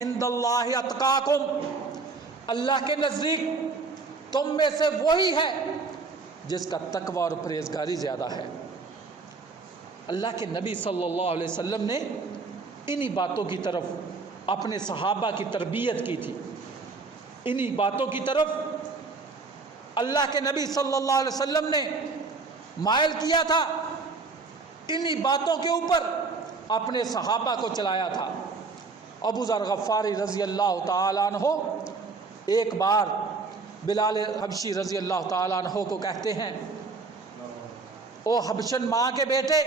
इंदल्लाहि अतकाकुम, अल्लाह के नज़दीक तुम में से वही है जिसका तकवा और परहेज़गारी ज़्यादा है। अल्लाह के नबी सल्लल्लाहु अलैहि वसल्लम ने इन्हीं बातों की तरफ अपने सहाबा की तरबियत की थी। इन्हीं बातों की तरफ अल्लाह के नबी सल्लल्लाहु अलैहि वसल्लम ने मायल किया था, इन्हीं बातों के ऊपर अपने सहाबा को चलाया था। अबू ज़र गफ़ारी रज़ी अल्लाह ताला अन्हो एक बार बिलाल हबशी रज़ी अल्लाह ताला अन्हो को कहते हैं, ओ हबशन माँ के बेटे,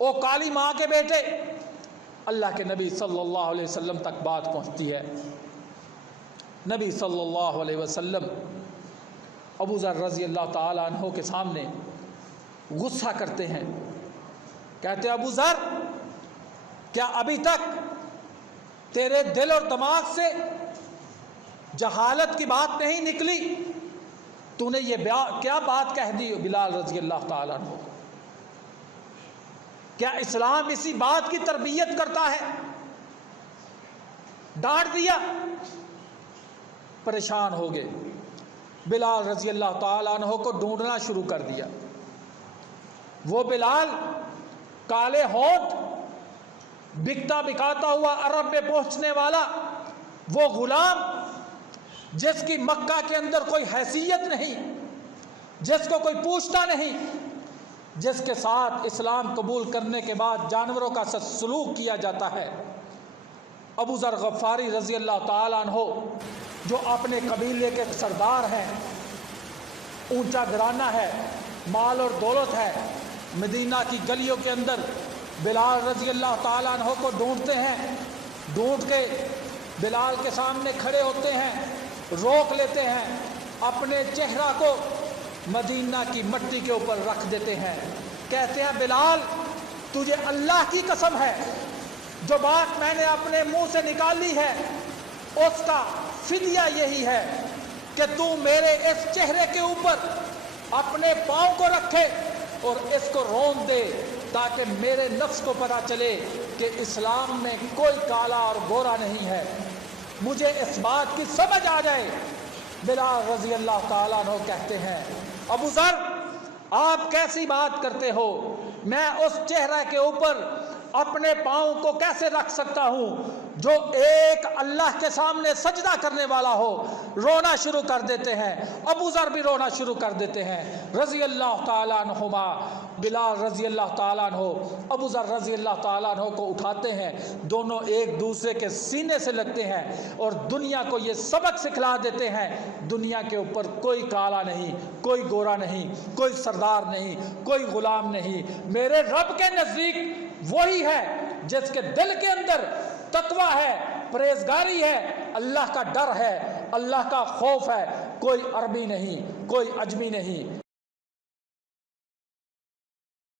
ओ काली माँ के बेटे। अल्लाह के नबी सल्लल्लाहु अलैहि वसल्लम तक बात पहुँचती है। नबी सल्लल्लाहु अलैहि वसल्लम अबू ज़र रज़ी अल्लाह ताला अन्हो के सामने गुस्सा करते हैं, कहते हैं अबू ज़र, क्या अभी तक तेरे दिल और दिमाग से जहालत की बात नहीं निकली? तूने ये क्या बात कह दी बिलाल रज़ी अल्लाह ताला अन्हु? क्या इस्लाम इसी बात की तरबियत करता है? डांट दिया, परेशान हो गए। बिलाल रज़ी अल्लाह ताला अन्हु को ढूंढना शुरू कर दिया। वो बिलाल काले होंठ, बिकता बिकाता हुआ अरब में पहुंचने वाला वो गुलाम जिसकी मक्का के अंदर कोई हैसियत नहीं, जिसको कोई पूछता नहीं, जिसके साथ इस्लाम कबूल करने के बाद जानवरों का सलूक किया जाता है, अबू ज़र गफ़ारी रज़ी अल्लाह ताला अन्हो जो अपने कबीले के सरदार हैं, ऊंचा घराना है, माल और दौलत है, मदीना की गलियों के अंदर बिलाल रज़ी अल्लाह ताला अन्हो को ढूंढते हैं। ढूंढ के बिलाल के सामने खड़े होते हैं, रोक लेते हैं, अपने चेहरा को मदीना की मिट्टी के ऊपर रख देते हैं। कहते हैं बिलाल, तुझे अल्लाह की कसम है, जो बात मैंने अपने मुंह से निकाली है उसका फिदिया यही है कि तू मेरे इस चेहरे के ऊपर अपने पाँव को रखे और इसको रोन दे, ताकि मेरे नफ्स को पता चले कि इस्लाम में कोई काला और गोरा नहीं है, मुझे इस बात की समझ आ जाए। बिलाल रज़ी अल्लाह ताला अन्हु कहते हैं, अबू ज़र, आप कैसी बात करते हो? मैं उस चेहरे के ऊपर अपने पाँव को कैसे रख सकता हूँ जो एक अल्लाह के सामने सजदा करने वाला हो? रोना शुरू कर देते हैं। अबू ज़र भी रोना शुरू कर देते हैं रज़ी अल्लाह ताला अन्हुमा। बिलाल रज़ी अल्लाह ताला अन्हु अबू ज़र रज़ी अल्लाह ताला अन्हु को उठाते हैं, दोनों एक दूसरे के सीने से लगते हैं और दुनिया को ये सबक सिखला देते हैं, दुनिया के ऊपर कोई काला नहीं, कोई गोरा नहीं, कोई सरदार नहीं, कोई गुलाम नहीं, मेरे रब के नज़दीक वही है जिसके दिल के अंदर तकवा है, परहेज़गारी है, अल्लाह का डर है, अल्लाह का खौफ है। कोई अरबी नहीं, कोई अजमी नहीं,